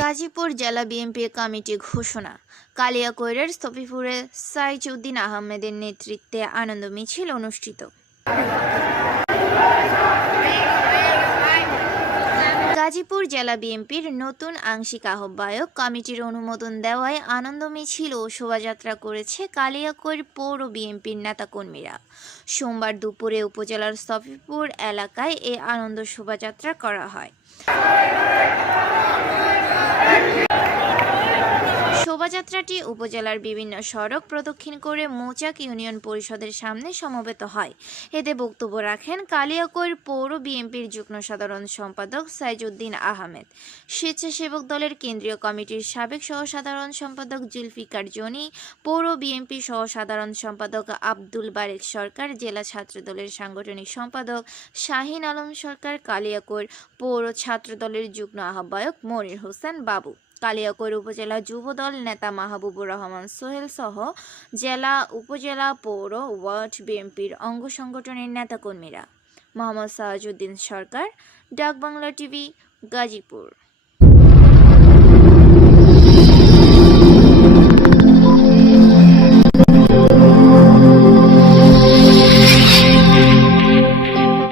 গাজীপুর জেলা বিএনপির কমিটি ঘোষণা। কালিয়াকৈরের স্থফিপুরে সাইজউদ্দিন আহমেদের নেতৃত্বে আনন্দ মিছিল অনুষ্ঠিত। গাজীপুর জেলা বিএনপির নতুন আংশিক আহ্বায়ক কমিটির অনুমোদন দেওয়ায় আনন্দ মিছিল ও শোভাযাত্রা করেছে কালিয়াকৈর পৌর বিএনপির নেতাকর্মীরা। সোমবার দুপুরে উপজেলার স্থফিপুর এলাকায় এ আনন্দ শোভাযাত্রা করা হয়। শোভাযাত্রাটি উপজেলার বিভিন্ন সড়ক প্রদক্ষিণ করে মৌচাক ইউনিয়ন পরিষদের সামনে সমবেত হয়। এতে বক্তব্য রাখেন কালিয়াকৈর পৌর বিএনপির যুগ্ম সাধারণ সম্পাদক সাইজউদ্দিন আহমেদ, স্বেচ্ছাসেবক দলের কেন্দ্রীয় কমিটির সাবেক সহসাধারণ সম্পাদক জুলফিকার জনি, পৌর বিএনপি সহসাধারণ সম্পাদক আব্দুল বারেক সরকার, জেলা ছাত্রদলের সাংগঠনিক সম্পাদক শাহিন আলম সরকার, কালিয়াকৈর পৌর ছাত্রদলের যুগ্ম আহ্বায়ক মনির হোসেন বাবু, কালিয়াকৈর উপজেলা যুবদল নেতা মাহবুবুর রহমান সোহেল সহ জেলা, উপজেলা, পৌর, ওয়ার্ড বিএনপির অঙ্গ সংগঠনের নেতাকর্মীরা। মোহাম্মদ সাহাজউদ্দিন সরকার, ডাক বাংলা টিভি, গাজীপুর।